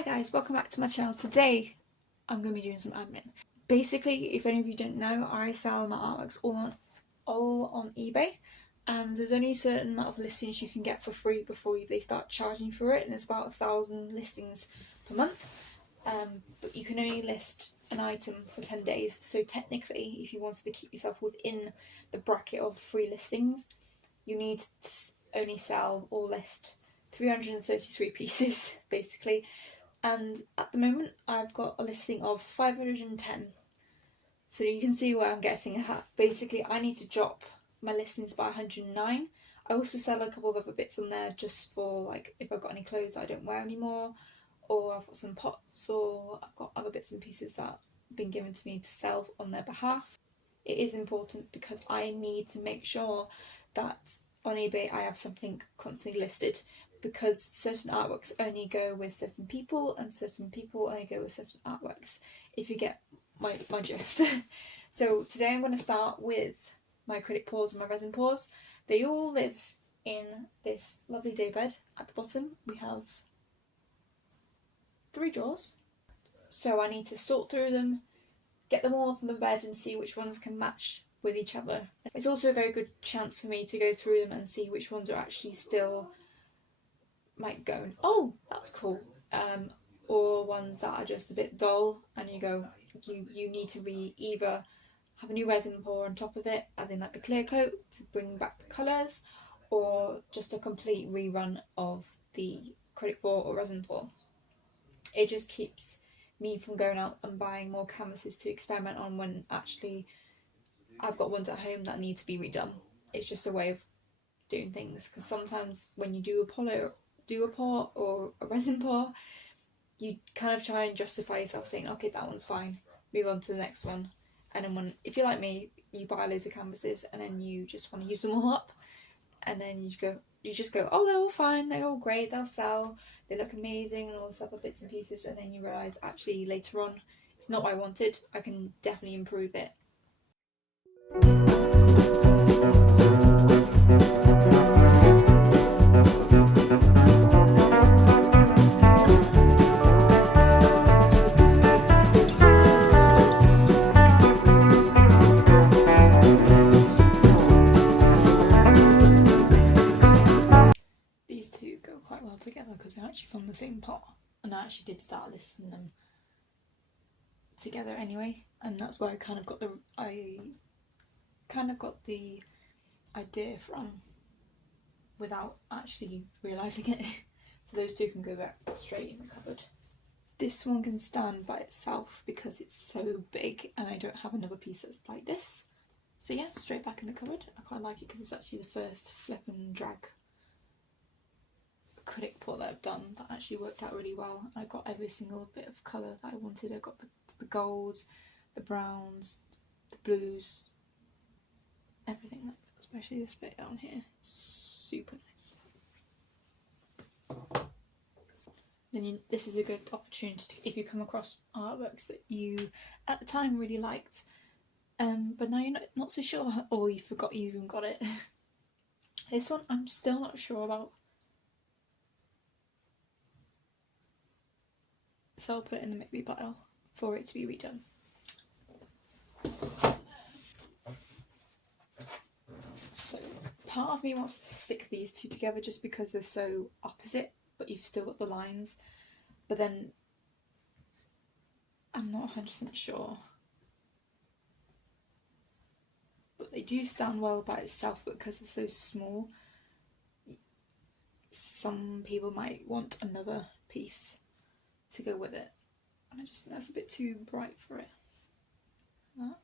Hi guys, welcome back to my channel. Today I'm going to be doing some admin. Basically, if any of you don't know, I sell my artworks all on eBay, and there's only a certain amount of listings you can get for free before they start charging for it, and it's about 1,000 listings per month. But you can only list an item for 10 days, so technically if you wanted to keep yourself within the bracket of free listings, you need to only sell or list 333 pieces basically. And at the moment I've got a listing of 510, so you can see where I'm getting at. Basically I need to drop my listings by 109. I also sell a couple of other bits on there just for like if I've got any clothes that I don't wear anymore, or I've got some pots, or I've got other bits and pieces that have been given to me to sell on their behalf. It is important because I need to make sure that on eBay I have something constantly listed, because certain artworks only go with certain people and certain people only go with certain artworks, if you get my drift. So today I'm going to start with my acrylic pours and my resin pours. They all live in this lovely daybed. At the bottom we have 3 drawers, so I need to sort through them, get them all up on the bed and see which ones can match with each other. It's also a very good chance for me to go through them and see which ones are actually still might go, oh that's cool, or ones that are just a bit dull and you go, you need to either have a new resin pour on top of it, as in like the clear coat to bring back the colours, or just a complete rerun of the acrylic pour or resin pour. It just keeps me from going out and buying more canvases to experiment on when actually I've got ones at home that need to be redone. It's just a way of doing things, because sometimes when you do a pour or a resin pour, you kind of try and justify yourself saying, okay, that one's fine, move on to the next one. And then if you're like me, you buy loads of canvases and then you just want to use them all up, and then you just go, oh, they're all fine, they're all great, they'll sell, they look amazing and all this other bits and pieces, and then you realise actually later on it's not what I wanted, I can definitely improve it. These two go quite well together because they're actually from the same pot, and I actually did start listing them together anyway, and that's where I kind of got the idea from without actually realising it. So those two can go back straight in the cupboard. This one can stand by itself because it's so big and I don't have another piece that's like this. So yeah, straight back in the cupboard. I quite like it because it's actually the first flip and drag acrylic pour that I've done that actually worked out really well. I got every single bit of colour that I wanted. I got the golds, the browns, the blues, everything like that, especially this bit down here. Super nice. Then this is a good opportunity to, if you come across artworks that you at the time really liked, but now you're not so sure, or you forgot you even got it. This one I'm still not sure about, so I'll put it in the maybe pile for it to be redone. So part of me wants to stick these two together just because they're so opposite, but you've still got the lines, but then I'm not 100% sure. But they do stand well by itself, but because they're so small, some people might want another piece to go with it, and I just think that's a bit too bright for it. That.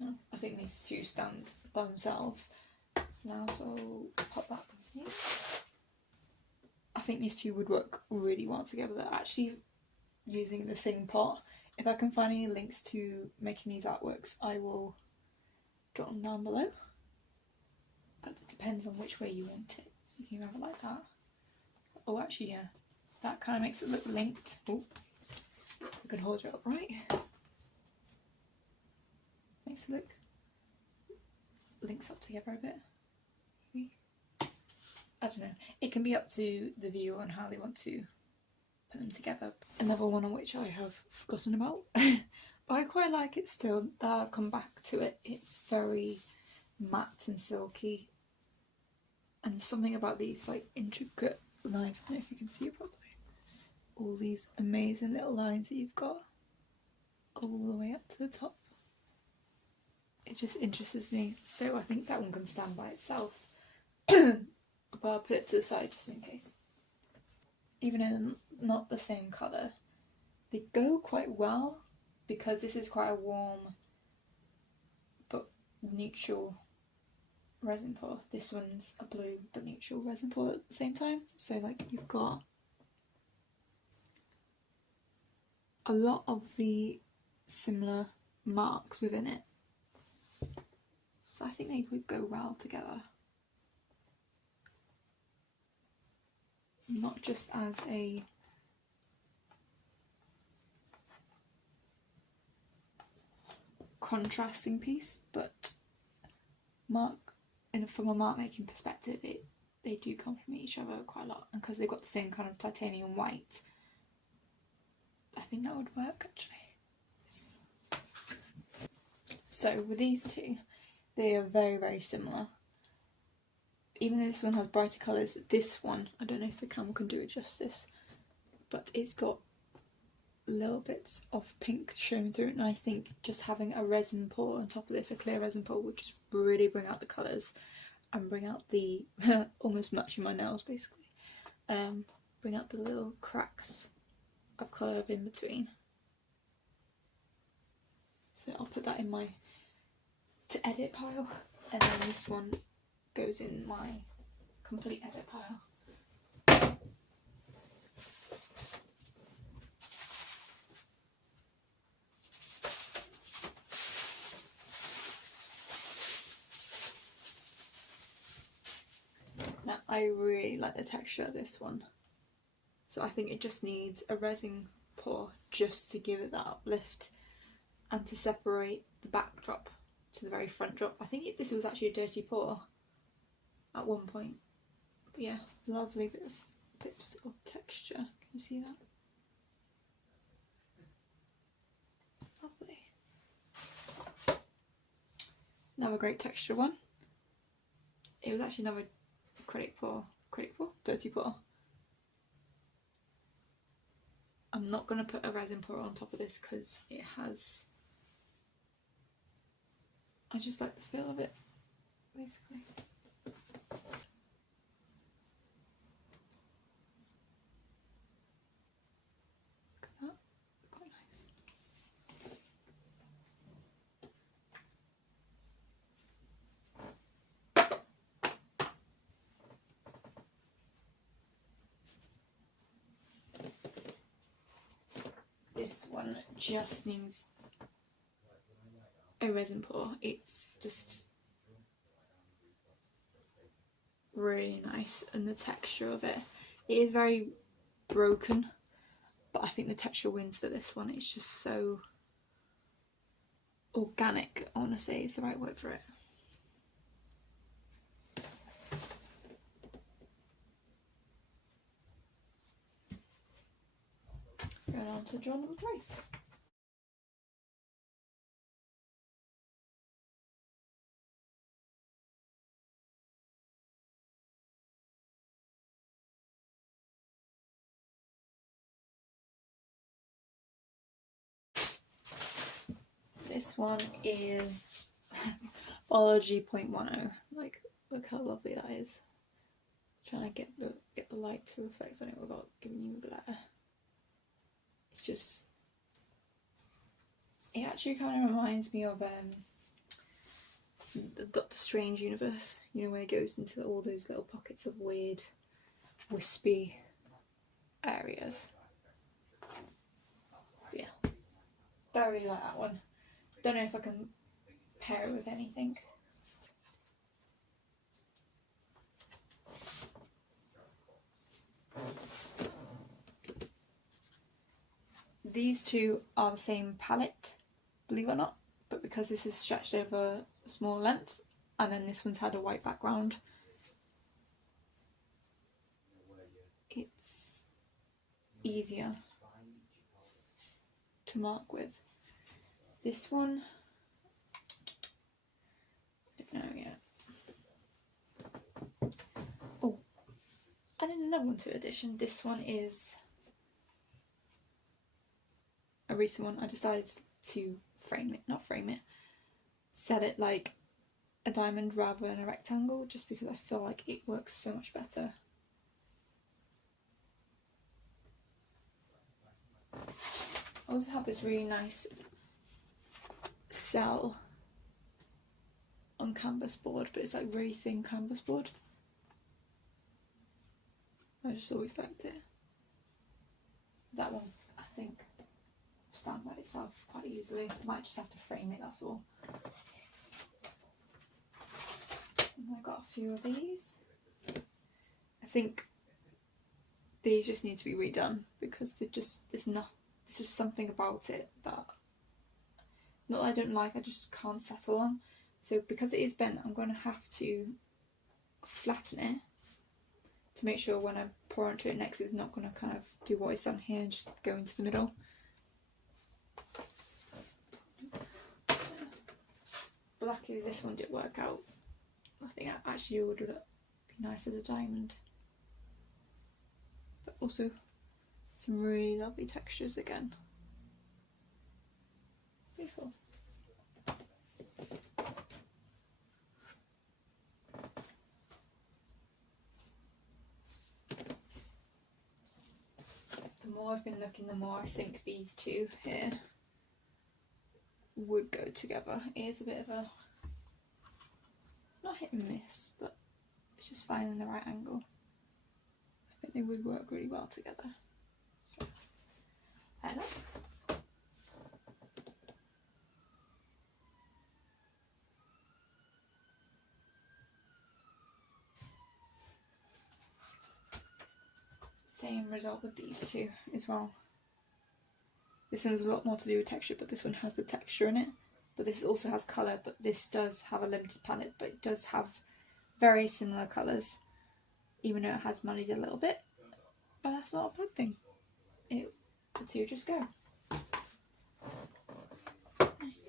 No, I think these two stand by themselves now, so I'll pop that in here. I think these two would work really well together. They're actually using the same pot. If I can find any links to making these artworks, I will drop them down below, but it depends on which way you want it. So you can have it like that. Oh, actually, yeah, that kind of makes it look linked. Oh, I can hold it upright. Makes it look links up together a bit. Maybe. I don't know, it can be up to the viewer on how they want to put them together. Another one on which I have forgotten about, but I quite like it still, that I've come back to it. It's very matte and silky, and something about these like intricate lines, I don't know if you can see it properly, all these amazing little lines that you've got all the way up to the top. It just interests me, so I think that one can stand by itself. But I'll put it to the side just in case. Even though they're not the same colour, they go quite well because this is quite a warm but neutral resin pour. This one's a blue but neutral resin pour at the same time. So like you've got a lot of the similar marks within it. So I think they would go well together. Not just as a contrasting piece, but from a mark making perspective, they do complement each other quite a lot, and because they've got the same kind of titanium white, I think that would work actually. Yes. So with these two, they are very, very similar. Even though this one has brighter colours, this one, I don't know if the camera can do it justice, but it's got little bits of pink showing through it, and I think just having a resin pour on top of this, a clear resin pour, would just really bring out the colours and bring out the almost matching my nails basically, bring out the little cracks of colour in between. So I'll put that in my to edit pile, and then this one goes in my complete edit pile. Now I really like the texture of this one, so I think it just needs a resin pour just to give it that uplift and to separate the backdrop to the very front drop. I think this was actually a dirty pour at one point, but yeah, lovely bits of texture. Can you see that? Lovely. Another great texture one. It was actually another dirty pour. I'm not going to put a resin pour on top of this because it has, I just like the feel of it basically. Look at that, quite nice. This one just needs a resin pour. It's just really nice, and the texture of it is very broken, but I think the texture wins for this one. It's just so organic, I want to say is the right word for it. Going on to draw number 3. This one is Biology 0.10. Like, look how lovely that is. I'm trying to get the light to reflect on it without giving you a glare. It's just, it actually kind of reminds me of the Doctor Strange universe, you know, where it goes into all those little pockets of weird, wispy areas. But yeah, I really like that one. Don't know if I can pair it with anything. These two are the same palette, believe it or not, but because this is stretched over a small length, and then this one's had a white background, it's easier to mark with. This one, I don't know yet. Oh, I did another one to edition. This one is a recent one. I decided to set it like a diamond rather than a rectangle, just because I feel like it works so much better. I also have this really nice cell on canvas board, but it's like really thin canvas board. I just always liked it. That one, I think, will stand by itself quite easily. Might just have to frame it, that's all. And I got a few of these. I think these just need to be redone because there's just something about it that, not that I don't like, I just can't settle on. So because it is bent, I'm going to have to flatten it to make sure when I pour onto it next, it's not going to kind of do what it's done here and just go into the middle. But luckily this one did work out. I think actually it would be nice as a diamond. But also some really lovely textures again. Beautiful. The more I've been looking, the more I think these two here would go together. It is a bit of a, not hit and miss, but it's just finding the right angle. I think they would work really well together. So, fair enough. Same result with these two as well. This one's a lot more to do with texture, but this one has the texture in it. But this also has colour, but this does have a limited palette, but it does have very similar colours, even though it has muddied a little bit. But that's not a bad thing. The two just go. Nice.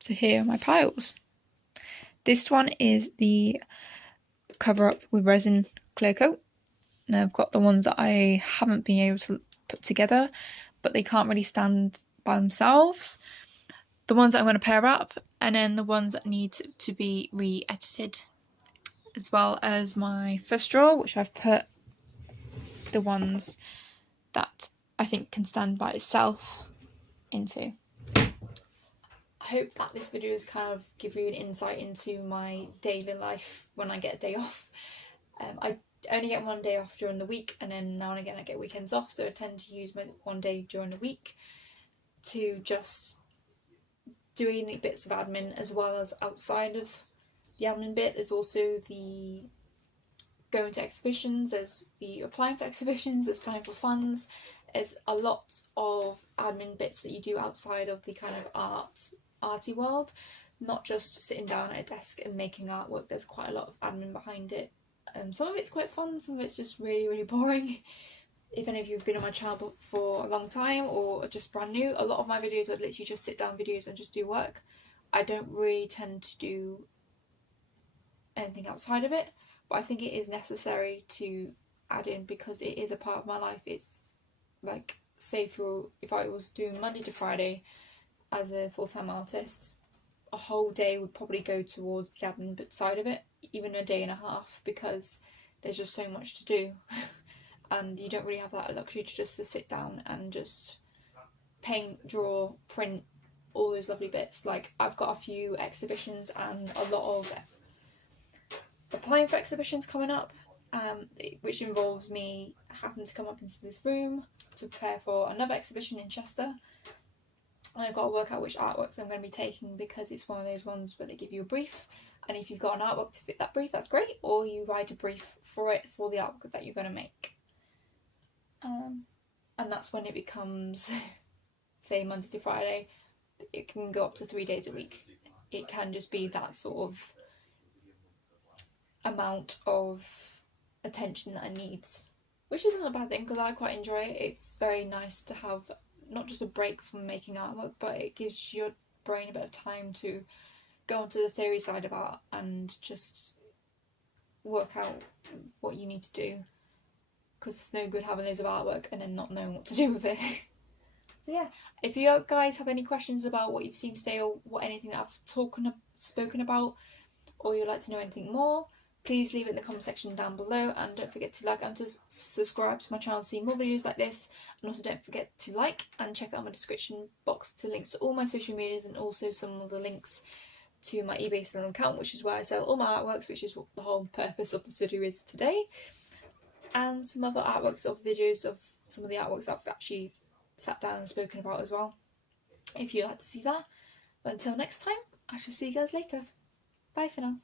So here are my piles. This one is the cover up with resin clear coat. And I've got the ones that I haven't been able to put together, but they can't really stand by themselves. The ones that I'm going to pair up, and then the ones that need to be re-edited, as well as my first drawer, which I've put the ones that I think can stand by itself into. I hope that this video has kind of give you an insight into my daily life when I get a day off. I only get one day off during the week, and then now and again I get weekends off, so I tend to use my one day during the week to just doing bits of admin, as well as outside of the admin bit. There's also the going to exhibitions, there's the applying for exhibitions, there's applying for funds. There's a lot of admin bits that you do outside of the kind of arty world, not just sitting down at a desk and making artwork. There's quite a lot of admin behind it. Some of it's quite fun, some of it's just really, really boring. If any of you have been on my channel for a long time or are just brand new, a lot of my videos are literally just sit down videos and just do work. I don't really tend to do anything outside of it, but I think it is necessary to add in because it is a part of my life. It's like, say if I was doing Monday to Friday as a full-time artist, a whole day would probably go towards the admin side of it, even a day and a half, because there's just so much to do. And you don't really have that luxury to sit down and just paint, draw, print, all those lovely bits. Like, I've got a few exhibitions and a lot of applying for exhibitions coming up, which involves me having to come up into this room to prepare for another exhibition in Chester. And I've got to work out which artworks I'm going to be taking, because it's one of those ones where they give you a brief, and if you've got an artwork to fit that brief, that's great, or you write a brief for it for the artwork that you're going to make. And that's when it becomes, say, Monday to Friday. It can go up to 3 days a week. It can just be that sort of amount of attention that it needs, which isn't a bad thing because I quite enjoy it. It's very nice to have not just a break from making artwork, but it gives your brain a bit of time to go onto the theory side of art and just work out what you need to do, because it's no good having loads of artwork and then not knowing what to do with it. So yeah, if you guys have any questions about what you've seen today or what anything that I've spoken about, or you'd like to know anything more, please leave it in the comment section down below, and don't forget to like and to subscribe to my channel to see more videos like this, and also don't forget to like and check out my description box to links to all my social medias and also some of the links to my eBay selling account, which is where I sell all my artworks, which is what the whole purpose of this video is today, and some other artworks of videos of some of the artworks I've actually sat down and spoken about as well, if you'd like to see that. But until next time, I shall see you guys later. Bye for now.